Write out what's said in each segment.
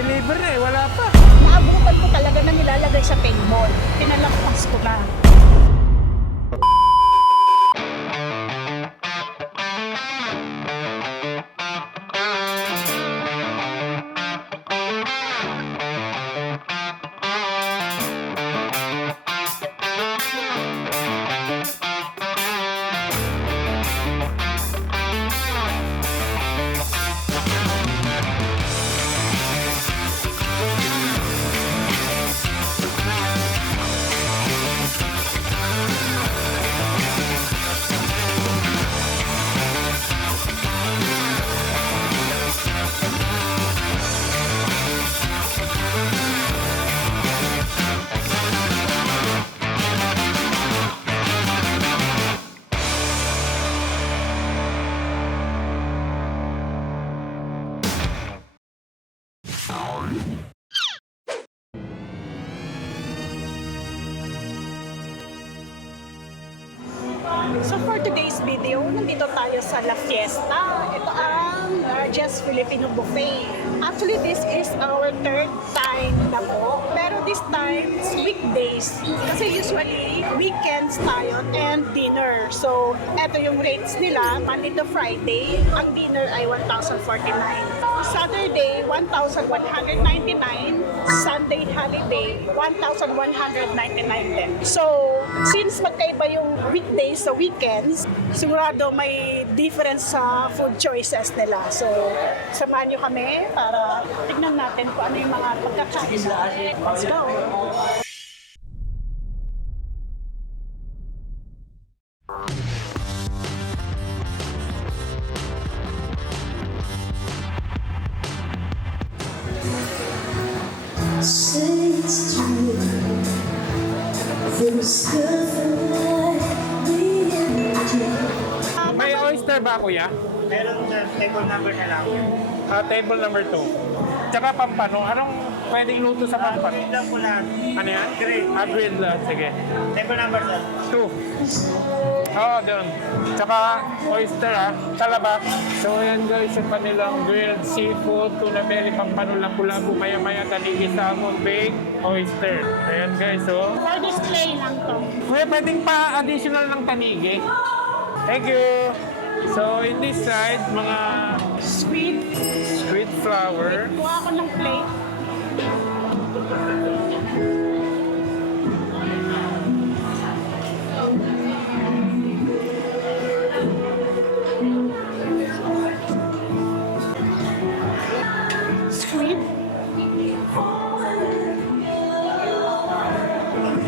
deliver na eh, wala pa. Naabutan ko talaga na nilalagay sa table. Pinalampas ko na. So for today's video, nandito tayo sa La Fiesta. Ito ang largest Filipino buffet. Actually, this is our third time na po. Pero this time, it's weekdays. Kasi usually, weekends tayo and dinner. So, ito yung rates nila. Monday to Friday, ang dinner ay 1,049. Saturday, 1,199. Sunday holiday, 1,199 din. So, since magkaiba yung weekdays sa weekends, sigurado may difference sa food choices nila. So, samahan nyo kami para tignan natin kung ano yung mga pagkakain. Let's go! It's true. Feels good for the end. May oyster ba, kuya? Meron na table number na lang. Table number 2. Tsaka pampano. Anong pwedeng luto sa pampano? Green lang po lahat. Ano yan? Green. Green lang. Sige. Table number sir. 2. Oo, doon. Tsaka oyster talabak. So yan guys, yung kanilang grilled seafood, tuna belly, pampano, lapu-lapu, maya-maya, tanigi, salmon, baked, oyster. Ayan guys, so. For display lang to. Kuya, pwedeng pa additional ng tanigi. Thank you. So in this side, mga sweet flour. Kuha ako ng plate. Sweet.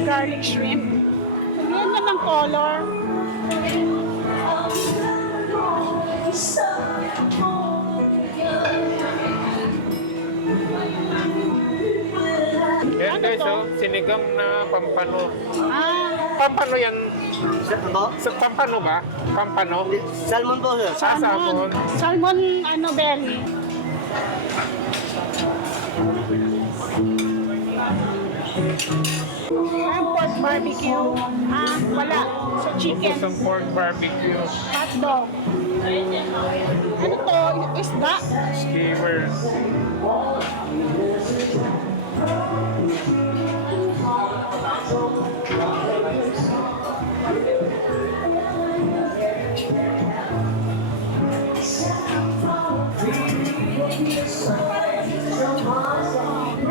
Garlic shrimp. Ang ganda ng color. Ayan guys, so sinigang na pampano. Pampano yan. Sir, ano? So, pampano ba? Pampano? Salmon po sir. Salmon. Salmon belly. Pork barbecue. Wala. So chicken. Some pork barbecue. Hot dog. Ano to? Isda? Skimmer.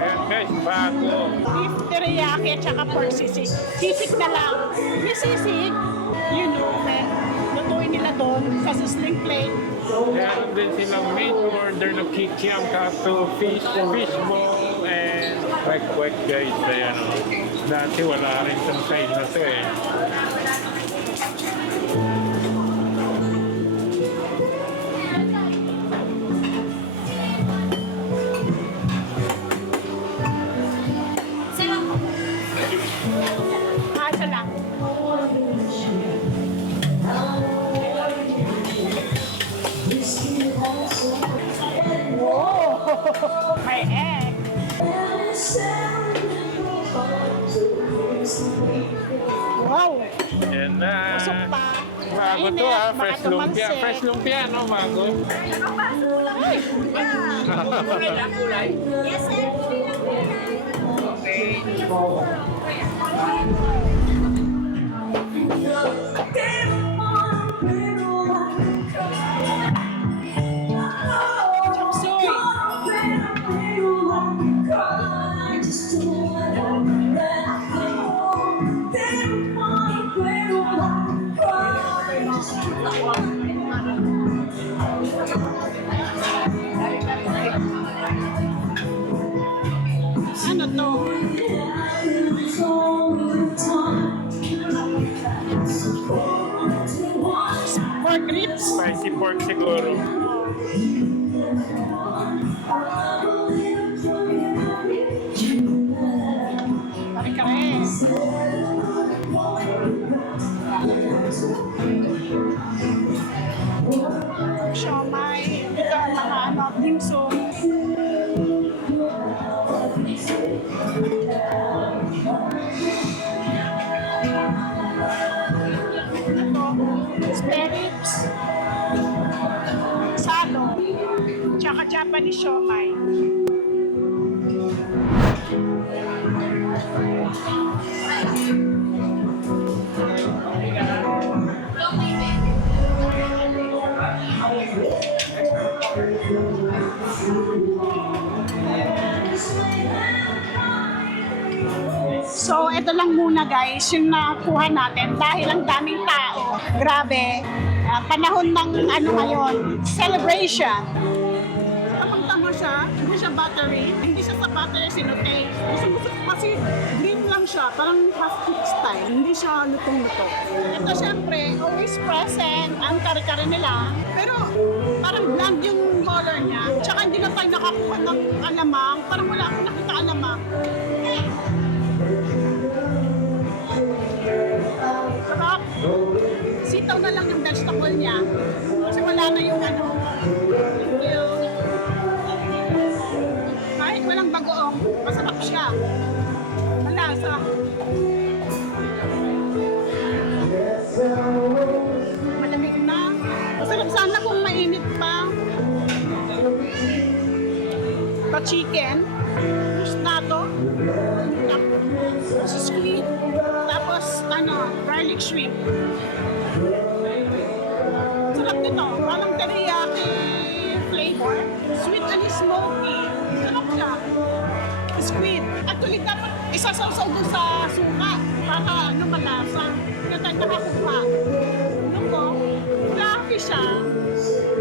Ayan guys, bago. Beef teriyaki at saka pork sisig. Sisig na lang. May sisig. You know, lutuin nila doon sa sizzling plate. Meron din silang main order na kikiam, kato, fish ball, and kwek guys. Ayan o. Dati wala rin sa size na to eh. Asa lang. Wow! May egg. Wow! Yan na. Busog pa. Bago to Mainit, ha, baka fresh lumpia. tumalsik. Fresh lumpia, no, bago. Yes, sir. Ano to? Pork ribs? Spicy pork siguro. Kare-kare. Siomay. Ito ang mga ano, dim sum. Ito, spare ribs. Salo. Tsaka Japanese siomay. So, ito lang muna guys, yung nakuha natin dahil ang daming tao. Grabe. Panahon ng ano ngayon, celebration. Kapag tama siya, hindi siya battery, hindi siya sa battery sinutate. Gusto ko kasi green lang siya, parang half-cooked style, hindi siya lutong-lutong. Ito syempre, always present ang kare-kare nila, pero parang bland yung color niya. Tsaka hindi na tayo nakakuha ng alamang, parang wala akong nakita alamang. Sarap. Sitaw na lang yung vegetable niya. Kasi wala na yung ano. Kahit walang bagoong, masarap siya. Malasa. Malamig na. Masarap sana kung mainit pa. Pa chicken. Gusto na to. Squid. Tapos, ano, garlic shrimp. Sarap nito. Parang teriyaki flavor. Sweet and smoky. Sarap siya. Squid. Actually, dapat isasawsaw dun sa suka. Para, ano, malasa. Hindi tayo nakakuha. Ano ko? Fluffy siya.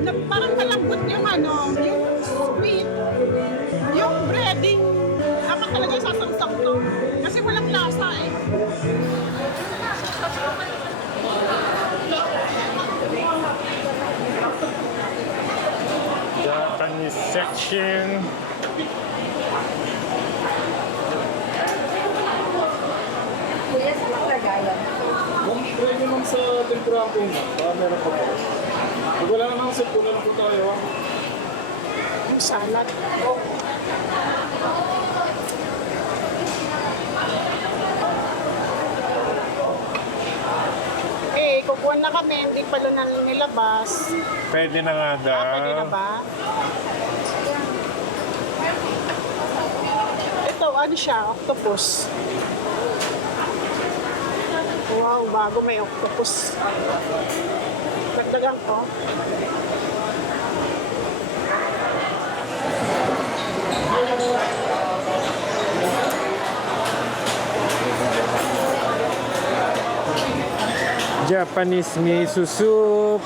Na parang malambot yung, ano, yung sweet. Yung breading. Dapat talaga isasawsaw to. Kasi walang lasa eh. Japanese section. Pwede naman sa tempura ko yun. Baka meron pa po. Pag wala naman sa puno na po tayo. Yung salad. Eh, kukuha na kami. Hindi pala na nilabas. Pwede na nga daw. Pwede na ba? Ito, ano siya? Octopus. Wow, bago may octopus. Dagdagan ko. Japanese miso soup.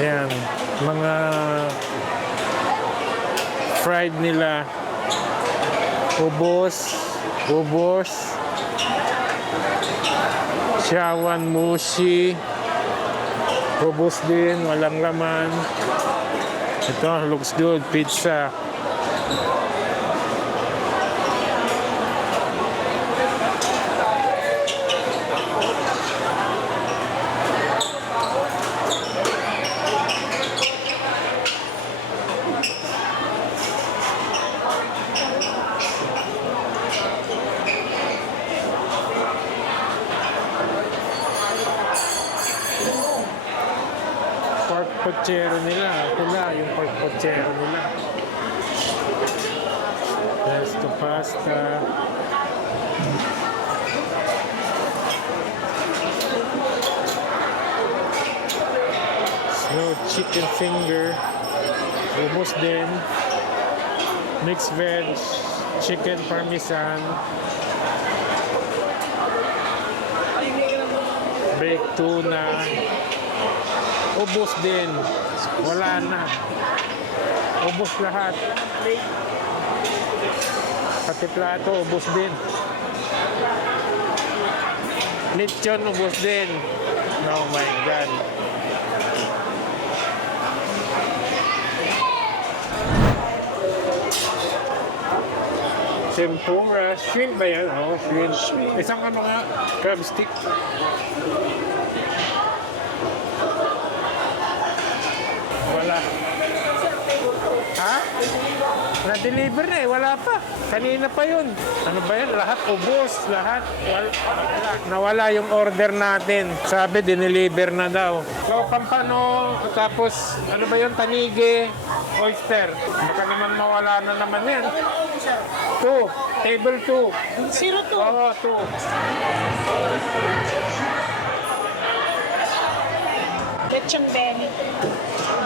Ayan, mga fried nila. Ubos. Shawan mushi. Ubos din, walang laman. Ito, looks good. Pizza. Pork pochero nila. Ito na, yung pork pochero. chichero nila. Pesto pasta. Slow chicken finger. Ubos din. Mixed veg. Chicken parmesan. Baked tuna. Ubos din. Wala na. Ubos lahat. Pati plato, ubos din. Lechon, ubos din. Oh my God. Tempura. Shrimp ba yan? Oo, shrimp. Isang ano nga, crab stick. Wala. Ha? Na-deliver na eh, wala pa. Kanina pa yun. Ano ba yun? Lahat ubos, lahat. Nawala yung order natin. Sabi, dineliver na daw. So, pampano, tapos, ano ba yun? Tanige, oyster. Baka naman mawala na naman yan. 2. Table 2. 02. Oo, 2. Lechon belly.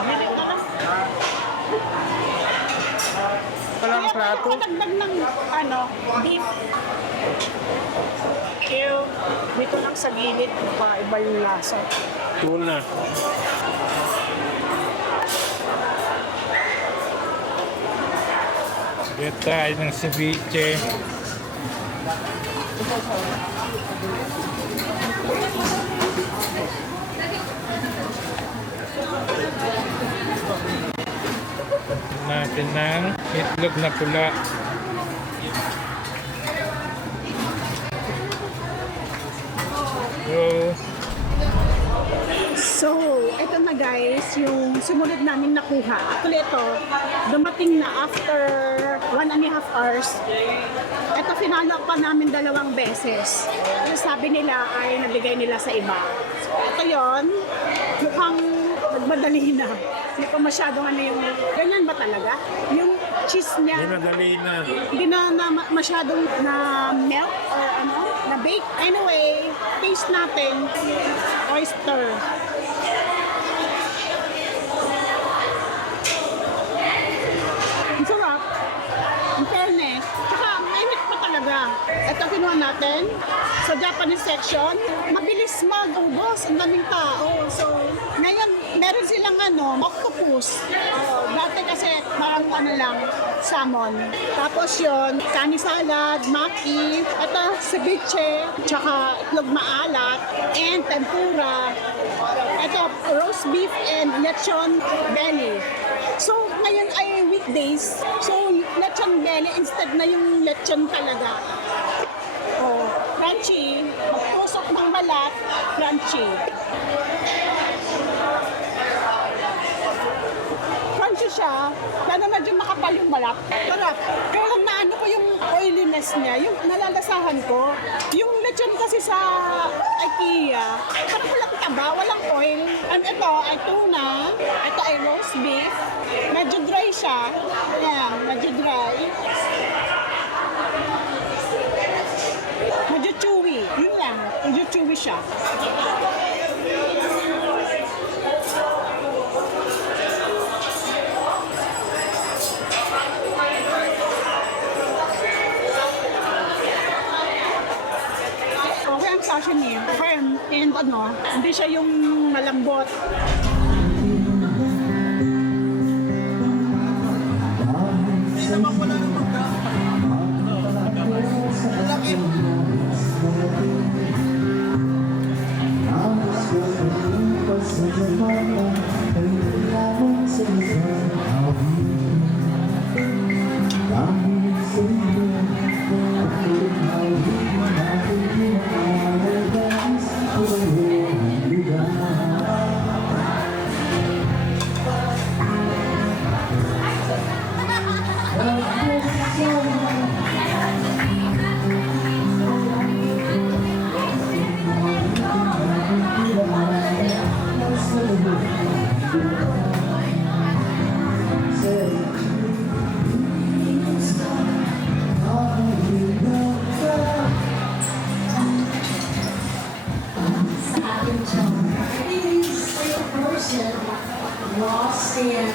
Minute na lang. Walang Kaya plato. ako dagdag ng beef. Ew. Dito lang sa gilid, iba yung lasa. Tuna. Get tayo ng ceviche. Natin ng itlog na pula. So, ito na guys, yung sumunod namin nakuha. Actually ito, dumating na after 1.5 hours. Ito, finalo pa namin 2 beses. Yung sabi nila ay nabigay nila sa iba. So, ito yon, mukhang nagmadali na. Hindi pa masyadong yung, ganyan ba talaga? Yung cheese niya, Dinadali na. hindi na masyadong na melt or na bake. Anyway, taste natin oyster. Ang sarap. Ang fairness. Tsaka mainit pa talaga. Ito kinuha natin sa Japanese section. Mabilis mag-ubos. Ang daming tao. So, ngayon, meron silang octopus. Dati kasi parang lang, salmon. Tapos yon, kani salad, maki, ito ceviche, tsaka itlog maalat, and tempura. Ito, roast beef and lechon belly. So, ngayon ay weekdays. So, lechon belly instead na yung lechon talaga. Oh, crunchy. Magtusok ng balat, crunchy. Crunchy siya, pero medyo makapal yung balat. Sarap. Kaya lang naano ko yung oiliness niya, yung nalalasahan ko. Yung lechon kasi sa IKEA, parang walang taba, walang oil. And ito ay tuna, ito ay roast beef. Medyo dry siya. Ayan, medyo dry. Medyo chewy. Yun lang, medyo chewy siya. Okay ang sashimi. Firm and hindi siya yung malambot.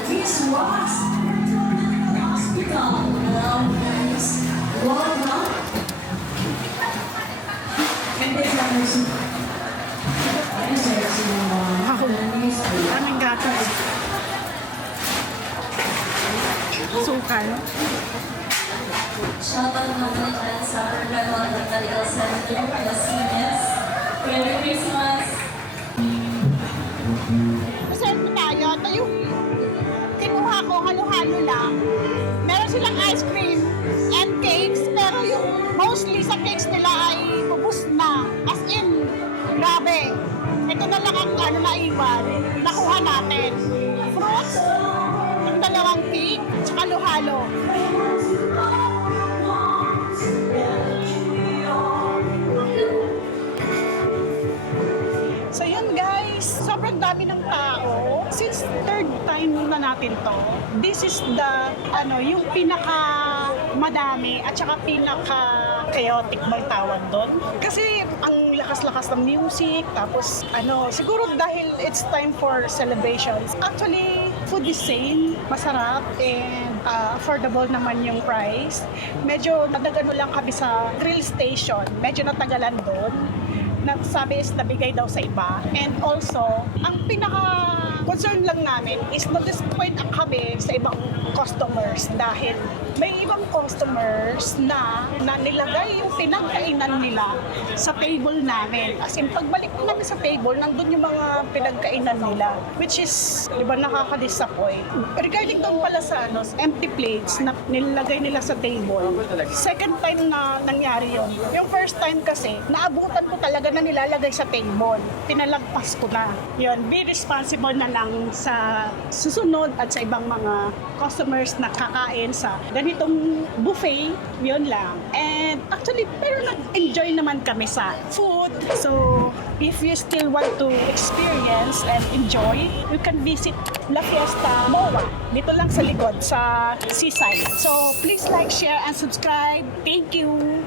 This was hospital. Now is Walmart. And this is Aming gatas. Sukal. Shoutout naman dyan sa Regal Medical Center, LCS. Merry Christmas! Present mo tayo. Ito yung kinuha ko, halo-halo lang. Meron silang ice cream and cakes, pero yung mostly sa cakes nila ay ubus na. As in, grabe. Ito na lang ang naiwan. Nakuha natin. Fruits, yung dalawang cake, tsaka halo-halo. So yun guys, sobrang dami ng tao. Since third time na natin to, this is the, yung pinaka madami at saka pinaka chaotic bang tawag doon. Kasi ang lakas-lakas ng music, tapos siguro dahil it's time for celebrations. Actually, food is same, masarap, and affordable naman yung price. Medyo nadagano lang kami sa grill station, medyo natagalan doon. Sabi is nabigay daw sa iba. And also, ang pinaka-concern lang namin is na-disappoint ang kami sa ibang customers dahil may ibang customers na nilagay yung pinagkainan nila sa table namin. As in, pagbalik ko namin sa table, nandun yung mga pinagkainan nila, which is, di ba, nakaka-disappoint. Regarding doon pala sa empty plates na nilagay nila sa table, second time na nangyari yun. Yung first time kasi, naabutan ko talaga na nilalagay sa table. Pinalagpas ko na. Yun, be responsible na lang sa susunod at sa ibang mga customers na kakain sa ganitong buffet, yun lang. And actually, pero nag-enjoy naman kami sa food. So, if you still want to experience and enjoy, you can visit La Fiesta MOA. Dito lang sa likod, sa seaside. So, please like, share, and subscribe. Thank you!